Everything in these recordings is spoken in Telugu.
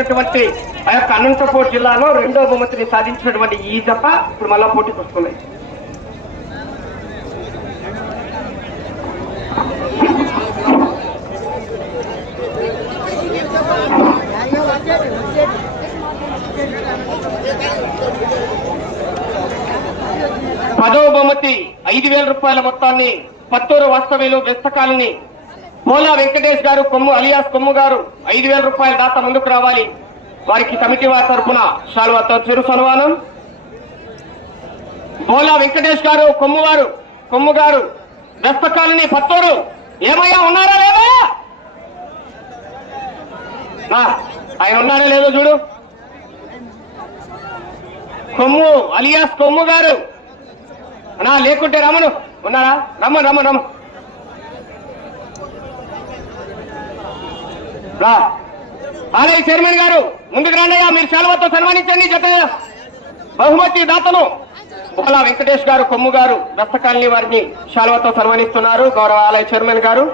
నిర్వహించినటువంటి ఆ యొక్క అనంతపూర్ జిల్లాలో రెండో బహుమతిని సాధించినటువంటి ఈ జప ఇప్పుడు మళ్ళా పోటీకి వస్తున్నాయి పదవ బహుమతి ఐదు వేల రూపాయల మొత్తాన్ని పత్తూరు వాస్తవ్యంలో వ్యస్తకాలని మోలా వెంకటేష్ గారు కొమ్ము అలియాస్ కొమ్ము గారు ఐదు వేల రూపాయల దాత ముందుకు రావాలి. వారికి కమిటీ వారి తరఫున శాల్వాతో చిరు సన్మానం. మోలా వెంకటేష్ గారు కొమ్ము వారు కొమ్ము గారు దస్తకాలని పత్తూరు. ఏమయ్యా ఉన్నారా లేదా? ఆయన ఉన్నారా లేదో చూడు. కొమ్ము అలియాస్ కొమ్ము గారు. నా లేకుంటే రమను. ఉన్నారా? రమ్మను రమ్మను రమ్మ రా. ఆలయ చైర్మన్ గారు ముందుకు రండయ్యా మీరు సెలవుతో సన్మానించండి జత బహుమతి దాతను బోలా వెంకటేష్ గారు కొమ్ము గారు దత్త వారిని శాల్వతో సన్మానిస్తున్నారు. గౌరవ ఆలయ చైర్మన్ గారు.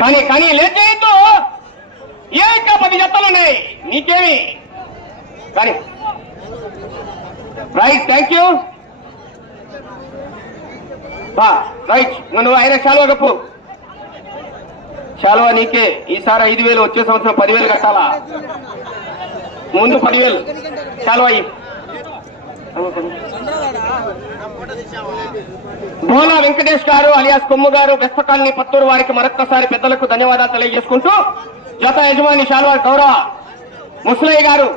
కానీ కానీ లేట్ చేయొద్దు. పది జతలు ఉన్నాయి నీకేమి? సరే. రైట్ థ్యాంక్ యూ రైట్ నువ్వు ఆయన శాలువ కప్పు. శాలువ నీకే. ఈసారి ఐదు వేలు వచ్చే సంవత్సరం పదివేలు కట్టాలా? ముందు పదివేలు. శాలువ భోనా వెంకటేష్ గారు అలియాస్ కొమ్ము గారు బెస్తకాలనీ పత్తూరు వారికి మరొక్కసారి పెద్దలకు ధన్యవాదాలు తెలియజేసుకుంటూ జత యజమాని శాల్వార్ గౌరవ ముసలయ్య గారు.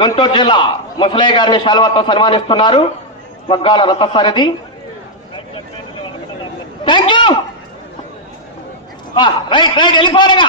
గుంటూరు జిల్లా ముసలయ్య గారిని శాల్వాతో సన్మానిస్తున్నారు. వగ్గాల రథసారథి. థ్యాంక్ యూ రైట్ రైట్ వెళ్ళిపోరగా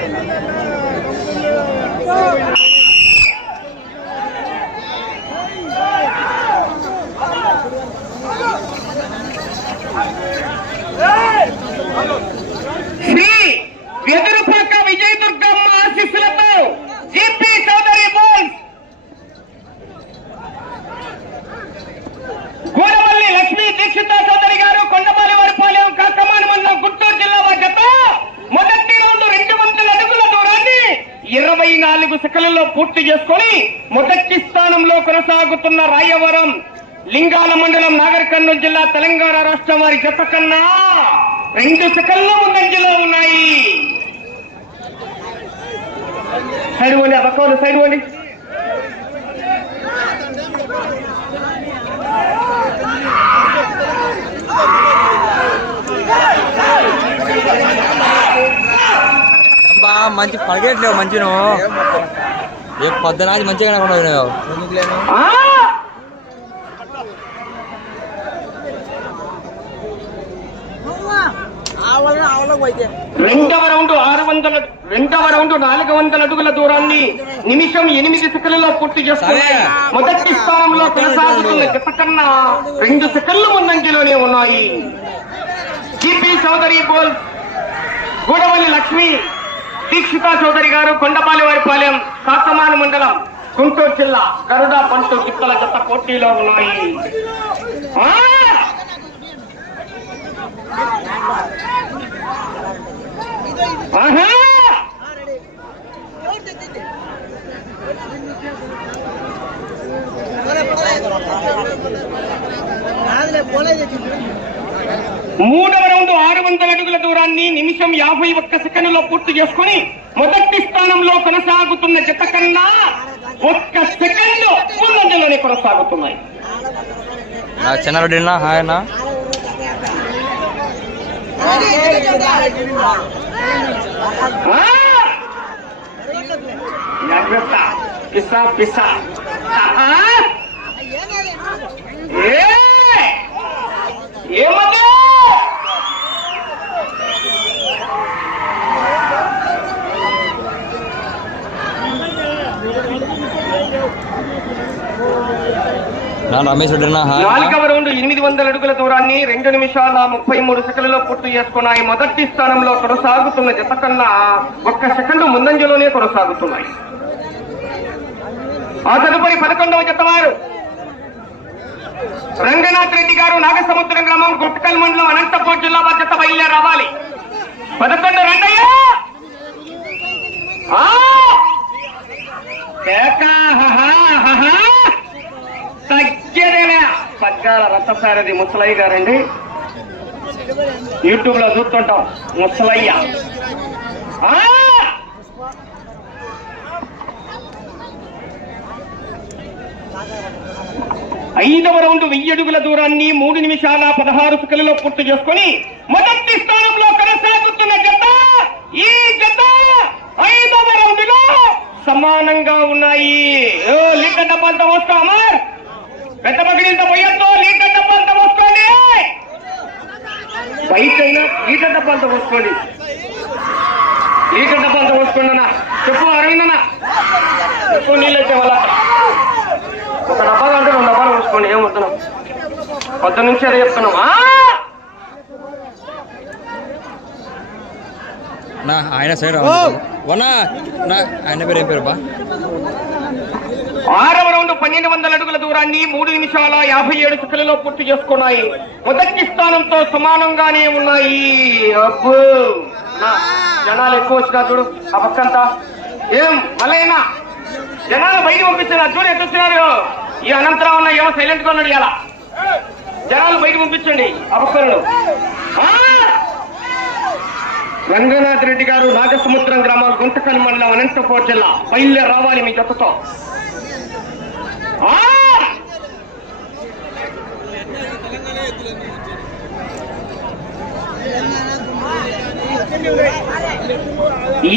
శ్రీ వెదురుపాక విజయ దుర్గమ్మ ఆశీస్సులతో జిపి చౌదరి బోల్స్ గూడవల్లి లక్ష్మీ దీక్షిత చౌదరి గారు కొండపల్లి వరిపాలెం కాకమాని మండలం గుంటూరు జిల్లా వారి జత మొదటి రౌండ్ రెండు వందల అడుగుల దూరాన్ని ఇరవై నాలుగు సెకండ్లలో పూర్తి చేసుకొని మొదటి స్థానంలో కొనసాగుతున్న రాయవరం లింగాల మండలం నాగర్ కర్నూలు జిల్లా తెలంగాణ రాష్ట్రం వారి జత కన్నా రెండు సెకండ్ల ముందంజలో ఉన్నాయి. సైడ్ పోండి ఆ పక్క సైడ్ పోండి మంచి పడగట్లేవు మంచి ఏ పొద్దునాది మంచిగా కనకుండా ఆ! రెండవ రౌండ్ ఆరు వందల రెండవ రౌండ్ నాలుగు వందల అడుగుల దూరాన్ని నిమిషం ఎనిమిది సెకండ్లలో పూర్తి చేస్తున్నాయి సరే. మొదటి స్థానంలో కొనసాగుతున్న జత కన్నా రెండు సెకండ్ల ముందంజలోనే ఉన్నాయి జిపి చౌదరి బోల్ గూడవల్లి లక్ష్మి దీక్షిత చౌదరి గారు కొండపాలి వారిపాలెం కాకమాన మండలం గుంటూరు జిల్లా గరుడ పంటు గిత్తల జత పోటీలో ఉన్నాయి! ఆహా! మూడవ రౌండ్ ఆరు వందల అడుగుల దూరాన్ని నిమిషం యాభై ఒక్క సెకండ్లో పూర్తి చేసుకుని మొదటి స్థానంలో కొనసాగుతున్న జత కన్నా ఒక్క సెకండ్ ముందంజలోనే కొనసాగుతున్నాయి. చిన్నారెడ్డి హాయ్ అన్న. జాగ్రత్త. పిసా పిసా ఆ! ఏ! నా రమేష్ రెడ్డి నాలుగవ రౌండ్ ఎనిమిది వందల అడుగుల దూరాన్ని రెండు నిమిషాల ముప్పై మూడు సెకండ్లలో పూర్తి చేసుకున్నాయి మొదటి స్థానంలో కొనసాగుతున్న జత కన్నా ఒక్క సెకండ్ ముందంజలోనే కొనసాగుతున్నాయి. ఆ తదుపరి పదకొండవ జత వారు రంగనాథ్ రెడ్డి గారు నాగసముద్రం గ్రామం గుట్కల్ మండలం అనంతపూర్ జిల్లా వారి బయలుదేరి రావాలి పదకొండు రెండయ్యా! ఆ! కేకా, పగ్గాల రథసారథి ముసలయ్య గారండి. యూట్యూబ్లో చూస్తుంటాం ముసలయ్య. ఐదవ రౌండ్ వెయ్యి అడుగుల దూరాన్ని మూడు నిమిషాల పదహారు సెకండ్లలో పూర్తి చేసుకుని మొదటి స్థానంలో కొనసాగుతున్న జత ఈ జత ఐదవ రౌండ్లో సమానంగా ఉన్నాయి. ఓ, డబ్బాలతో వస్తామా పెద్ద పగిలింత పోయొద్దు లీటర్ డబ్బంతా వస్తుంది బయట అయినా లీటర్ డబ్బంతా పోసుకోండి. లీటర్ డబ్బంతా పోసుకోండి అన్న. చెప్పు అరవిందన్న ఎక్కువ నీళ్ళు అయితే ఒక డబ్బా అంటే రెండు డబ్బాలు పోసుకోండి ఏం వద్దున్నాం పొద్దు నుంచి అదే చెప్తున్నాం. ఆ! నా ఆయన సైడ్ వనా నా ఆయన పేరు ఏం పేరు బా? ఆరవ రౌండ్ పన్నెండు వందల అడుగుల దూరాన్ని మూడు నిమిషాల యాభై ఏడు సెకండ్లలో పూర్తి చేసుకున్నాయి. మొదటి స్థానంతో సమానంగానే ఉన్నాయి. అబ్బో! జనాలు ఎక్కువ వచ్చినా చూడు ఆ పక్కంతా. ఏం మళ్ళైనా జనాలు బయట పంపించారు చూడు ఎట్టు ఈ అనంతరం ఉన్న ఏమో సైలెంట్గా ఉన్నాడు ఇలా జనాలు బయట పంపించండి ఆ పక్కలు రంగనాథ్ రెడ్డి గారు నాగసముద్రం గ్రామం గుంటకల్ మండలం అనంతపూర్ జిల్లా బయలుదేరి రావాలి మీ జతతో ఆ!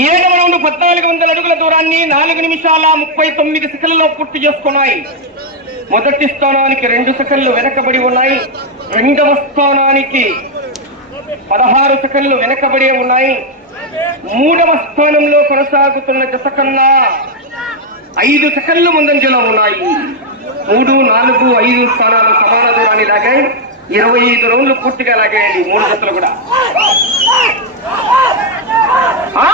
ఏడవ రౌండ్ పద్నాలుగు వందల అడుగుల దూరాన్ని నాలుగు నిమిషాల ముప్పై తొమ్మిది సెకండ్లలో పూర్తి చేసుకున్నాయి. మొదటి స్థానానికి రెండు సెకండ్లు వెనకబడి ఉన్నాయి. రెండవ స్థానానికి పదహారు సెకండ్లు వెనకబడి ఉన్నాయి. మూడవ స్థానంలో కొనసాగుతున్న జత కన్నా ఐదు సెకండ్లు ముందంజలో ఉన్నాయి. మూడు నాలుగు ఐదు స్థానాలు సమాన దూరాన్ని లాగాయి. ఇరవై ఐదు రౌండ్లు పూర్తిగా లాగాయండి. మూడు జతలు కూడా ఆ!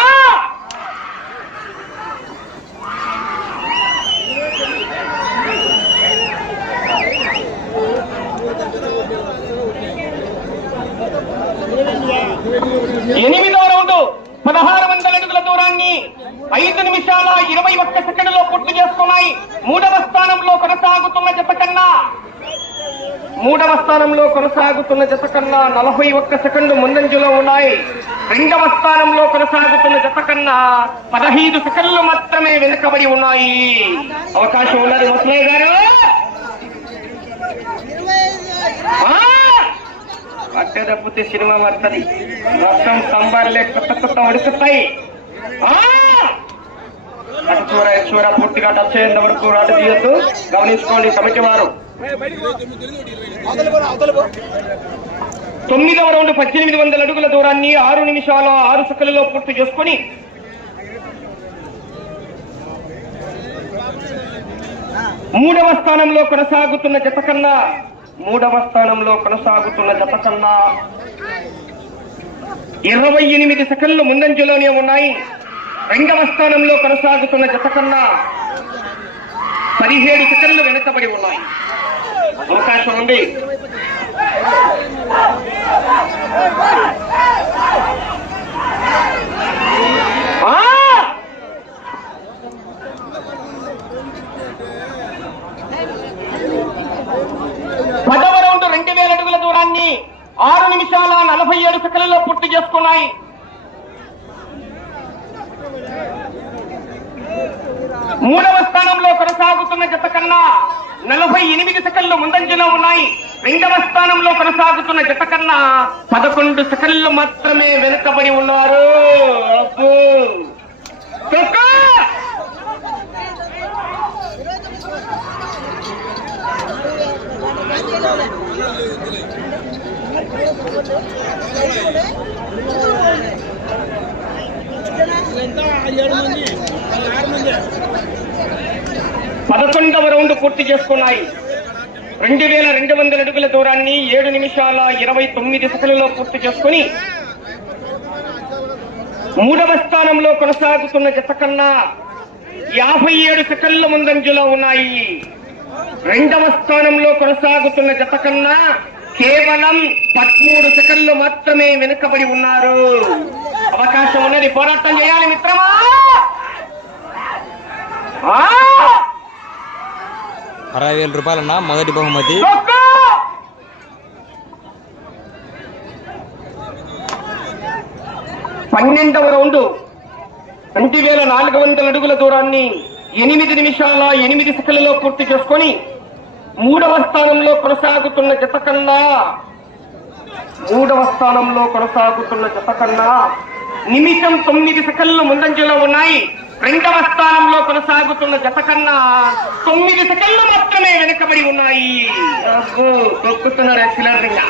ఎనిమిదో రౌండ్ పదహారు వందల అడుగుల దూరాన్ని ఐదు నిమిషాల ఇరవై ఒక్క సెకండ్లో పూర్తి చేసుకున్నాయి. మూడవ స్థానంలో కొనసాగుతున్న జత కన్నా మూడవ స్థానంలో కొనసాగుతున్న జత కన్నా నలభై ఒక్క సెకండ్ ముందంజలో ఉన్నాయి. రెండవ స్థానంలో కొనసాగుతున్న జత కన్నా పదహైదు సెకండ్లు మాత్రమే వెనుకబడి ఉన్నాయి. అవకాశం ఉన్నది ముసలయ్య గారు. ఆ! పట్టే సినిమా వస్తుంది మొత్తం సంబార్లే కొత్త కొత్త ఉడుకుతాయి. ఆ! అటు చూర చూర పూర్తిగా టచ్ అయ్యేంత వరకు రాటు తీయొద్దు. గమనించుకోండి కమిటీ వారు. తొమ్మిదవ రౌండ్ పద్దెనిమిది వందల అడుగుల దూరాన్ని ఆరు నిమిషాల ఆరు సెకండ్లలో పూర్తి చేసుకుని మూడవ స్థానంలో కొనసాగుతున్న జత కన్నా మూడవ స్థానంలో కొనసాగుతున్న జత కన్నా ఇరవై ఎనిమిది సెకండ్లు ముందంజలోనే ఉన్నాయి. రెండవ స్థానంలో కొనసాగుతున్న జత కన్నా పదిహేడు సెకండ్లు వెనకబడి ఉన్నాయి. అవకాశం ఉంది. పదవ రౌండ్ రెండు వేల అడుగుల దూరాన్ని ఆరు నిమిషాల నలభై ఏడు సెకండ్లలో పూర్తి చేసుకున్నాయి. మూడవ స్థానంలో కొనసాగుతున్న జత కన్నా నలభై ఎనిమిది సెకండ్లు ముందంజలో ఉన్నాయి. రెండవ స్థానంలో కొనసాగుతున్న జత కన్నా పదకొండు సెకండ్లు మాత్రమే వెనుకబడి ఉన్నారు. Thank you. పదకొండవ రౌండ్ పూర్తి చేసుకున్నాయి. రెండు వేల రెండు వందల అడుగుల దూరాన్ని ఏడు నిమిషాల ఇరవై తొమ్మిది సెకండ్లలో పూర్తి చేసుకుని మూడవ స్థానంలో కొనసాగుతున్న జత కన్నా యాభై ఏడు సెకండ్ల ముందంజలో ఉన్నాయి. రెండవ స్థానంలో కొనసాగుతున్న జత కన్నా కేవలం పదమూడు సెకండ్లు మాత్రమే వెనుకబడి ఉన్నారు. అవకాశం ఉన్నది. పోరాటం చేయాలి మిత్రమా! అరవై వేల రూపాయలన్నా మొదటి బహుమతి! పన్నెండవ రౌండ్. రెండు వేల నాలుగు వందల అడుగుల దూరాన్ని ఎనిమిది నిమిషాల ఎనిమిది సెకండ్లలో పూర్తి చేసుకొని మూడవ స్థానంలో కొనసాగుతున్న జత కన్నా మూడవ స్థానంలో కొనసాగుతున్న జత కన్నా నిమిషం తొమ్మిది సెకండ్లు ముందంజలో ఉన్నాయి. రెండవ స్థానంలో కొనసాగుతున్న జత కన్నా తొమ్మిది సెకండ్లు మాత్రమే వెనకబడి ఉన్నాయి. తొక్కుతున్నారు ఎక్సలెంట్గా.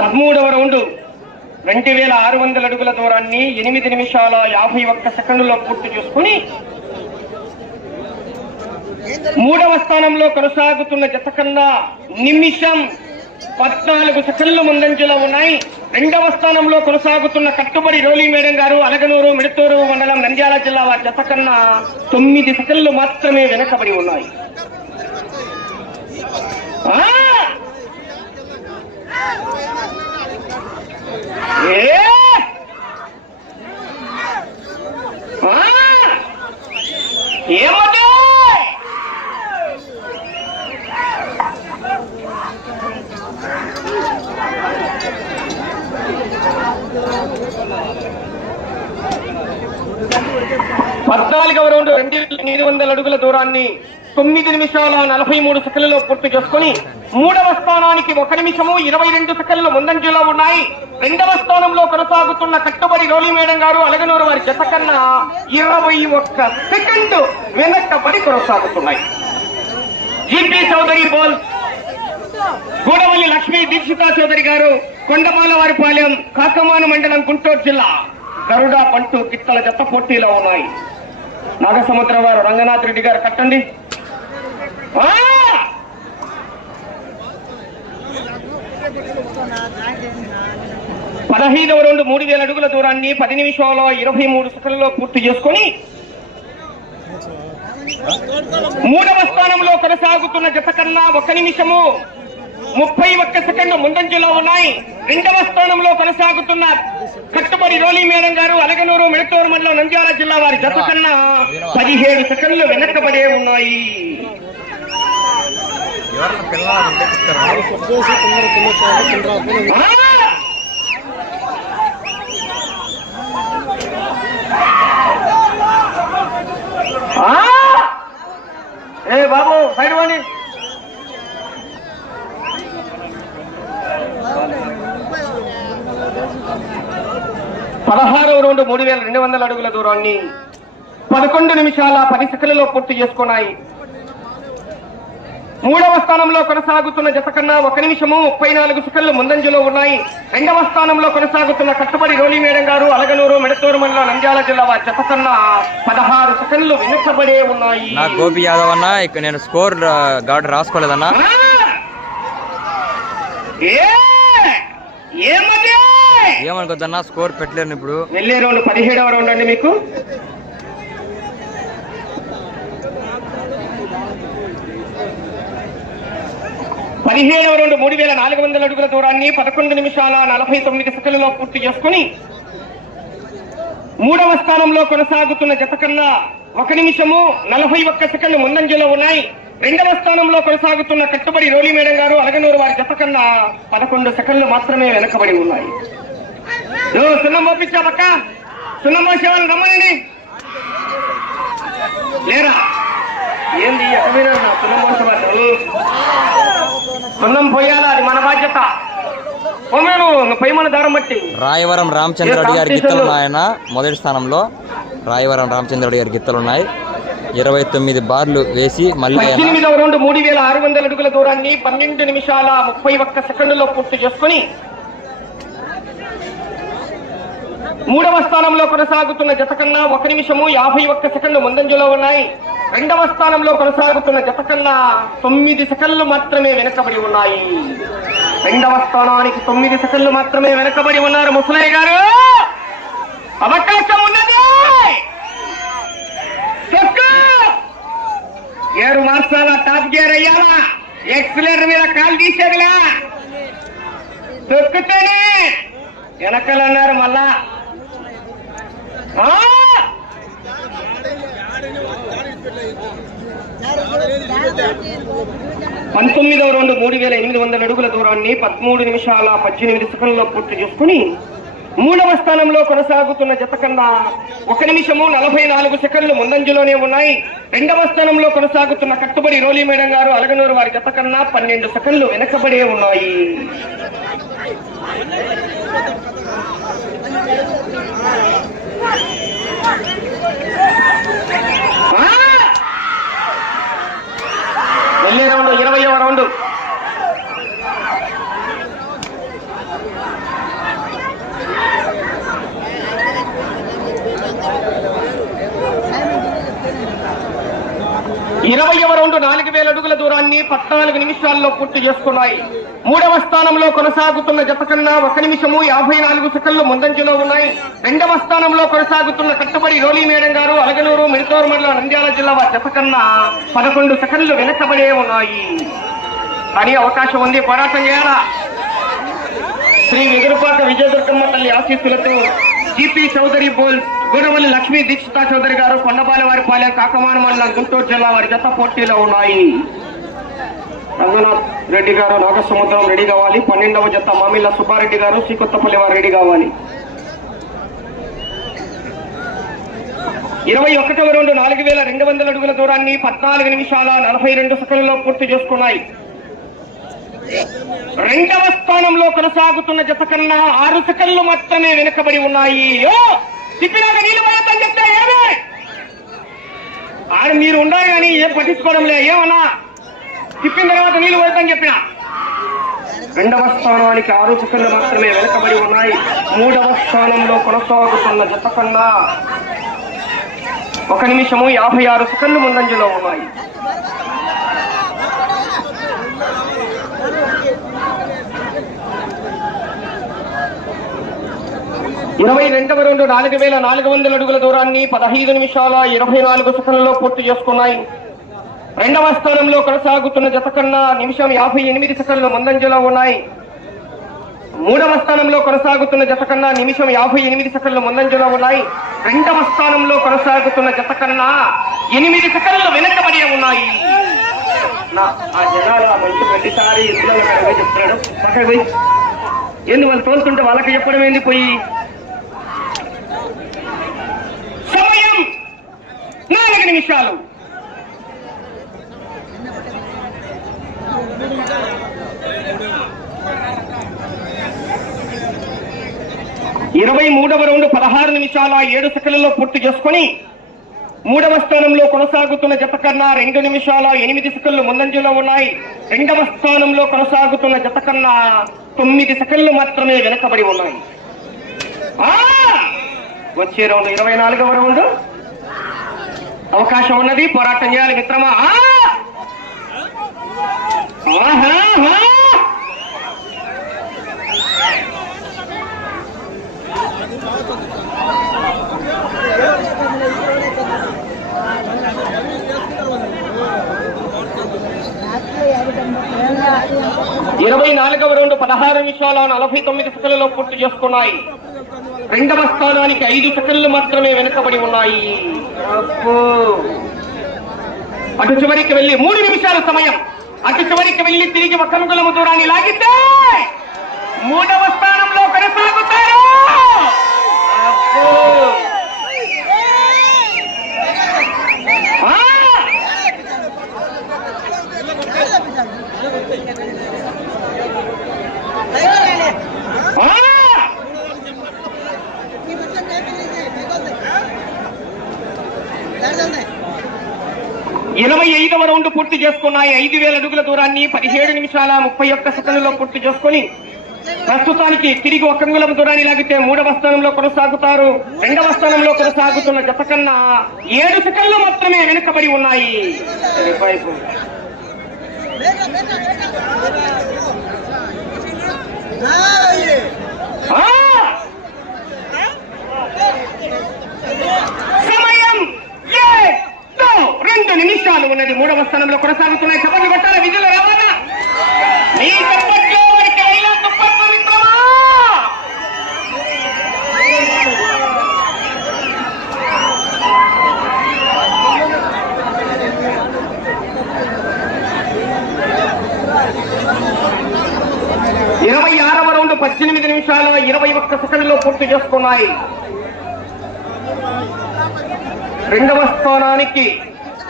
పదమూడవ రౌండ్. రెండు వేల ఆరు వందల అడుగుల దూరాన్ని ఎనిమిది నిమిషాల యాభై ఒక్క సెకండ్లలో పూర్తి చేసుకుని మూడవ స్థానంలో కొనసాగుతున్న జత కన్నా నిమిషం పద్నాలుగు సెకండ్లు ముందంజలో ఉన్నాయి. రెండవ స్థానంలో కొనసాగుతున్న కట్టుబడి రోలీ మేడం గారు అలగనూరు మిడతూరు మండలం నంద్యాల జిల్లా వారి జత కన్నా తొమ్మిది సెకండ్లు మాత్రమే వెనకబడి ఉన్నాయి. ఆ! పద్నాలుగవ రౌండ్ రెండు ఎనిమిది వందల అడుగుల దూరాన్ని తొమ్మిది నిమిషాల నలభై మూడు సెకండ్లలో పూర్తి చేసుకుని మూడవ స్థానానికి ఒక నిమిషము ఇరవై రెండు సెకండ్లు ముందంజలో ఉన్నాయి. రెండవ స్థానంలో కొనసాగుతున్న కట్టుబడి రోలి మేడం గారు అలగనూరు వారి జత కన్నా ఇరవై ఒక్క సెకండ్ వెనక్కబడి కొనసాగుతున్నాయి. జిపి చౌదరి బోల్ గూడవల్లి లక్ష్మీ దీక్షితా చౌదరి గారు కొండమాలవారిపాలెం కాకమాను మండలం గుంటూరు జిల్లా గరుడా పంటు కిత్తల జత పోటీలో ఉన్నాయి. నాగసముద్ర వారు రంగనాథ్ రెడ్డి గారు కట్టండి. పదహైదవ రెండు మూడు వేల అడుగుల దూరాన్ని పది నిమిషాల్లో ఇరవై మూడు సెకండ్లలో పూర్తి చేసుకొని మూడవ స్థానంలో కొనసాగుతున్న జత కన్నా ఒక నిమిషము ముప్పై ఒక్క సెకండ్ ముందంజలో ఉన్నాయి. రెండవ స్థానంలో కొనసాగుతున్న కట్టుబడి రోలీ మేడం గారు అలగనూరు మిడతూరు మండలం నంద్యాల జిల్లా వారి జత కన్నా పదిహేడు సెకండ్లు వెనక్కబడే ఉన్నాయి. ఎవరన్నా పిల్లలు ఉంటే చెప్తారా? ఏ బాబు సైడ్ వాణి పదహారవ రౌండ్ మూడు వేల రెండు వందల అడుగుల దూరాన్ని పదకొండు నిమిషాల పది సెకండ్లలో పూర్తి చేసుకున్నాయి మూడవ స్థానంలో కొనసాగుతున్న జత కన్నా ఒక నిమిషము ముప్పై నాలుగు సెకండ్లు ముందంజలో ఉన్నాయి. రెండవ స్థానంలో కొనసాగుతున్న కట్టుబడి రోలి మేడం గారు అలగనూరు మెడతూరు మండలం నంద్యాల జిల్లా వారి జత కన్నా పదహారు సెకండ్లు వెనుకబడే ఉన్నాయి. నా గోపి యాదవ్ అన్న ఇక్కడ నేను స్కోర్ గార్డు రాసుకోలేదన్నా? ఏమనుకోద్దన్నా స్కోర్ పెట్టలేను ఇప్పుడు. వెళ్ళే రౌండ్ పదిహేడవ రౌండ్ అండి మీకు. పదిహేడవ రెండు మూడు వేల నాలుగు వందల అడుగుల దూరాన్ని పదకొండు నిమిషాల నలభై తొమ్మిది సెకండ్లలో పూర్తి చేసుకుని మూడవ స్థానంలో కొనసాగుతున్న జత కన్నా ఒక నిమిషము నలభై ఒక్క సెకండ్ ముందంజలో ఉన్నాయి. రెండవ స్థానంలో కొనసాగుతున్న కట్టుబడి రోలి మేడం గారు అలగనూరు వారి జత కన్నా పదకొండు సెకండ్లు మాత్రమే వెనకబడి ఉన్నాయి. సున్నం పంపించామక్క సున్నం పోసేవాళ్ళు రమ్మనండి. లేరా? ఏంది ఎక్కడైనా సున్నం పోసేవాళ్ళు సున్నం పోయాలా అది మన బాధ్యత. దారం బట్టి రాయవరం రామచంద్రరెడ్డి గారి గిత్తలు ఉన్నాయన్న మొదటి స్థానంలో రాయవరం రామచంద్రరెడ్డి గారి గిత్తలు ఉన్నాయి. ఇరవై తొమ్మిది బార్లు వేసి మళ్ళీ రౌండ్ మూడు వేల ఆరు వందల అడుగుల దూరాన్ని పన్నెండు నిమిషాల ముప్పై ఒక్క సెకండ్లో పూర్తి చేసుకుని మూడవ స్థానంలో కొనసాగుతున్న జత కన్నా ఒక నిమిషము యాభై ఒక్క సెకండ్లు ముందంజలో ఉన్నాయి. రెండవ స్థానంలో కొనసాగుతున్న జత కన్నా తొమ్మిది సెకండ్లు మాత్రమే వెనకబడి ఉన్నాయి. రెండవ స్థానానికి తొమ్మిది సెకండ్లు మాత్రమే వెనకబడి ఉన్నారు ముసలయ్య గారు. అవకాశం ఉన్నది. ఏడు మార్చాల టాప్ గేర్ అయ్యాలా ఎక్స్లేటర్ మీద కాలు తీసేదిలా. తొక్కుతేనే వెనకలు అన్నారు మళ్ళా. పంతొమ్మిదవ రెండు మూడు వేల ఎనిమిది వందల అడుగుల దూరాన్ని పదమూడు నిమిషాల పద్దెనిమిది సెకండ్లో పూర్తి చేసుకుని మూడవ స్థానంలో కొనసాగుతున్న జత కన్నా ఒక నిమిషము నలభై నాలుగు సెకండ్లు ముందంజలోనే ఉన్నాయి. రెండవ స్థానంలో కొనసాగుతున్న కట్టుబడి రోలీ మేడం గారు అలగనూరు వారి జత కన్నా పన్నెండు సెకండ్లు వెనకబడే ఉన్నాయి ఆ! వెళ్ళే రౌండ్ ఇరవయవ రౌండ్ ఇరవయవ రౌండ్ నాలుగు వేల అడుగుల దూరాన్ని పద్నాలుగు నిమిషాల్లో పూర్తి చేసుకున్నాయి. మూడవ స్థానంలో కొనసాగుతున్న జత కన్నా ఒక నిమిషము యాభై నాలుగు సెకండ్లు ముందంజలో ఉన్నాయి. రెండవ స్థానంలో కొనసాగుతున్న కట్టుబడి రోలీ మేడం గారు అలగనూరు మిడతూరు మండలం నంద్యాల జిల్లా వారి జత కన్నా పదకొండు సెకండ్లు వెనకబడే ఉన్నాయి. కానీ అవకాశం ఉంది. పోరాటం చేయాలా? శ్రీ వెదురుపాక విజయదుర్గమ్మ తల్లి ఆశీస్సులతో జీపీ చౌదరి బోల్ గురువులు లక్ష్మీ దీక్షిత చౌదరి గారు కొండపాలెం వారి పాలెం కాకమాన మండలం గుంటూరు జిల్లా వారి జత పోటీలో ఉన్నాయి. రంగనాథ్ రెడ్డి గారు నాగసముద్రం రెడీ కావాలి. పన్నెండవ జత మామిళ్ళ సుబ్బారెడ్డి గారు శ్రీకొత్తపల్లి వారు రెడీ కావాలి. ఇరవై ఒకటవ రెండు నాలుగు వేల రెండు వందల అడుగుల దూరాన్ని పద్నాలుగు నిమిషాల నలభై రెండు సెకండ్లలో పూర్తి చేసుకున్నాయి. రెండవ స్థానంలో కొనసాగుతున్న జత కన్నా ఆరు సెకండ్లు మాత్రమే వెనుకబడి ఉన్నాయి. తిప్పినాక నీళ్ళు పోయొద్దని చెప్తే ఏమే? ఆడ మీరు ఉండాలి కానీ ఏం పట్టించుకోవడం లే ఏమన్నా? తిప్పిన తర్వాత నీళ్ళు పోయొద్దని చెప్పిన. రెండవ స్థానానికి ఆరు సెకండ్లు మాత్రమే వెనుకబడి ఉన్నాయి. మూడవ స్థానంలో కొనసాగుతున్న జత కన్నా ఒక నిమిషము యాభై ఆరు సెకండ్లు ముందంజలో ఉన్నాయి. ఇరవై రెండవ రెండు నాలుగు వేల నాలుగు వందల అడుగుల దూరాన్ని పదహైదు నిమిషాల ఇరవై నాలుగు సెకండ్లలో పూర్తి చేసుకున్నాయి. రెండవ స్థానంలో కొనసాగుతున్న జత కన్నా నిమిషం యాభై ఎనిమిది సెకండ్లు ముందంజలో ఉన్నాయి. మూడవ స్థానంలో కొనసాగుతున్న జత కన్నా నిమిషం యాభై ఎనిమిది సెకండ్లు ముందంజలో ఉన్నాయి. రెండవ స్థానంలో కొనసాగుతున్న జత కన్నా ఎనిమిది సెకండ్లు వెనకబడి ఉన్నాయి. నా ఆ జనాలు ఆ మంచి ప్రతిసారి పోయి. ఏంది వాళ్ళు తోలుతుంటే వాళ్ళకి చెప్పడం ఏంది పోయి సమయం నాలుగు నిమిషాలు. ఇరవై మూడవ రౌండ్ పదహారు నిమిషాల ఏడు సెకండ్లలో పూర్తి చేసుకుని మూడవ స్థానంలో కొనసాగుతున్న జత కన్నా రెండు నిమిషాల ఎనిమిది సెకండ్లు ముందంజలో ఉన్నాయి. రెండవ స్థానంలో కొనసాగుతున్న జత కన్నా తొమ్మిది సెకండ్లు మాత్రమే వెనకబడి ఉన్నాయి. వచ్చే రౌండ్ ఇరవై నాలుగవ రౌండ్. అవకాశం ఉన్నది. పోరాటం చేయాలి మిత్రమా? ఇరవై నాలుగవ రెండు పదహారు నిమిషాల నలభై తొమ్మిది సెకండ్లలో పూర్తి చేసుకున్నాయి. రెండవ స్థానానికి ఐదు సెకండ్లు మాత్రమే వెనుకబడి ఉన్నాయి. అటు చివరికి వెళ్ళి మూడు నిమిషాల సమయం అటు చివరికి వెళ్ళి తిరిగి ఒక దూరాన్ని లాగితే మూడవ స్థానంలో కొనసాగుతారు అబ్బో. ఆ! ఆ! ఇరవై ఐదవ రౌండ్ పూర్తి చేసుకున్నాయి ఐదు వేల అడుగుల దూరాన్ని పదిహేడు నిమిషాల ముప్పై ఒక్క సెకండ్లో పూర్తి చేసుకుని ప్రస్తుతానికి తిరిగి ఒక అంగుళం దూరాన్ని లాగితే మూడవ స్థానంలో కొనసాగుతారు రెండవ స్థానంలో కొనసాగుతున్న జత కన్నా ఏడు సెకండ్లు మాత్రమే వెనుకబడి ఉన్నాయి వైపు. ఆ! సమయం ఏదో రెండు నిమిషాలు ఉన్నది. మూడవ స్థానంలో కొనసాగుతున్నాయి. చప్పట్లు కొట్టాల విధులు రావాలా? చప్పట్లో ఇరవై ఆరవ రౌండ్ పద్దెనిమిది నిమిషాల ఇరవై ఒక్క సెకండ్లో పూర్తి చేసుకున్నాయి. రెండవ స్థానానికి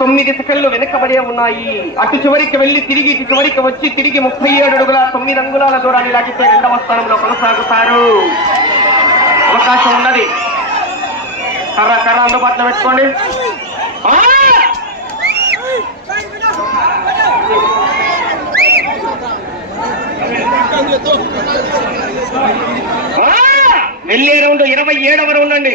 తొమ్మిది సెకండ్లు వెనుకబడే ఉన్నాయి. అటు చివరికి వెళ్ళి తిరిగి ఇటు చివరికి వచ్చి తిరిగి ముప్పై ఏడు అడుగుల తొమ్మిది అంగుళాల దూరాన్ని లాగితే రెండవ స్థానంలో కొనసాగుతారు. అవకాశం ఉన్నది. కర్ర కర్ర అందుబాటులో పెట్టుకోండి. వెళ్ళే రౌండ్ ఇరవై ఏడవ రౌండ్ అండి.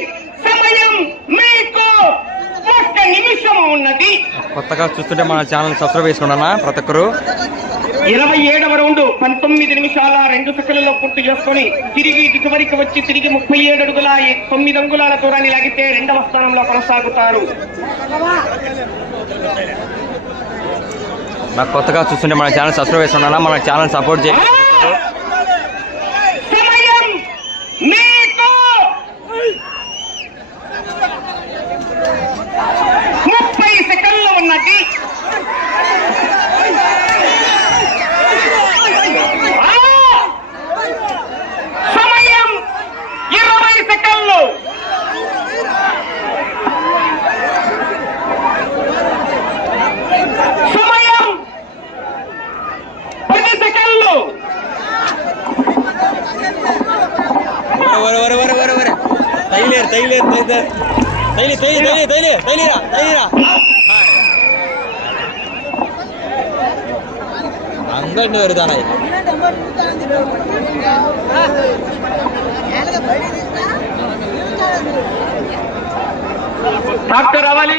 నిమిషం ఉన్నది. కొత్తగా చూస్తుంటే మన ఛానల్ సబ్స్క్రైబ్ చేసుకున్నా ప్రతి ఒక్కరు? ఇరవై ఏడవ రౌండ్ పంతొమ్మిది నిమిషాల రెండు సెకండ్లలో పూర్తి చేసుకొని తిరిగి చివరికి వచ్చి తిరిగి ముప్పై ఏడు అడుగుల తొమ్మిది అంగుళాల దూరాన్ని లాగితే రెండవ స్థానంలో కొనసాగుతారు. నాకు కొత్తగా చూస్తుంటే మన ఛానల్ సబ్స్క్రైబ్ చేసుకున్నా మన ఛానల్ సపోర్ట్! చేయండి సమయం మీకు ముప్పై సెకండ్లు ఉన్నది ఆ! సమయం ఇరవై సెకండ్లు సమయం పది సెకండ్లు ఒరే ఒరే ఒరే ఒరే ఒరే తైలేరు తైలేరు తైలేరు తైలి తైలి తైలి తైలి తైలిరా తైలిరా అందరినీ వరుదానాయి డాక్టర్ రావాలి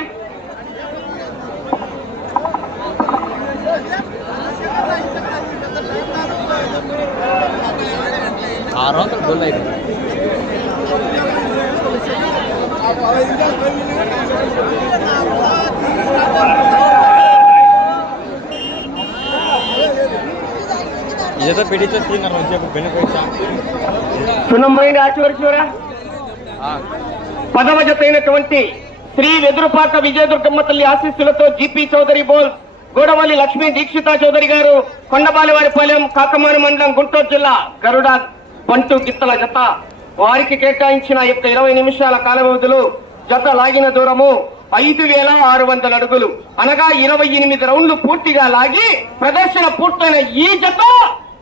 ఆరు వందలు గొల్లు అయితే ఇదేదో పెట్టించేసి నన్ను వచ్చేపు బెనిఫిట్సా సున్నమైన ఆచివరి చివర పదవ జత అయినటువంటి శ్రీ వెదురుపాక విజయదుర్గమ్మ తల్లి ఆశీస్సులతో జిపి చౌదరి బోల్ గోడవల్లి లక్ష్మీ దీక్షిత చౌదరి గారు కొండబాలివారిపాలెం కాకమాన మండలం గుంటూరు జిల్లా గరుడ బంటు గిత్తల జత. వారికి కేటాయించిన యొక్క ఇరవై నిమిషాల కాల వ్యవధిలో జత లాగిన దూరము ఐదు వేల ఆరు వందల అడుగులు. అనగా ఇరవై ఎనిమిది రౌండ్లు పూర్తిగా లాగి ప్రదర్శన పూర్తయిన ఈ జత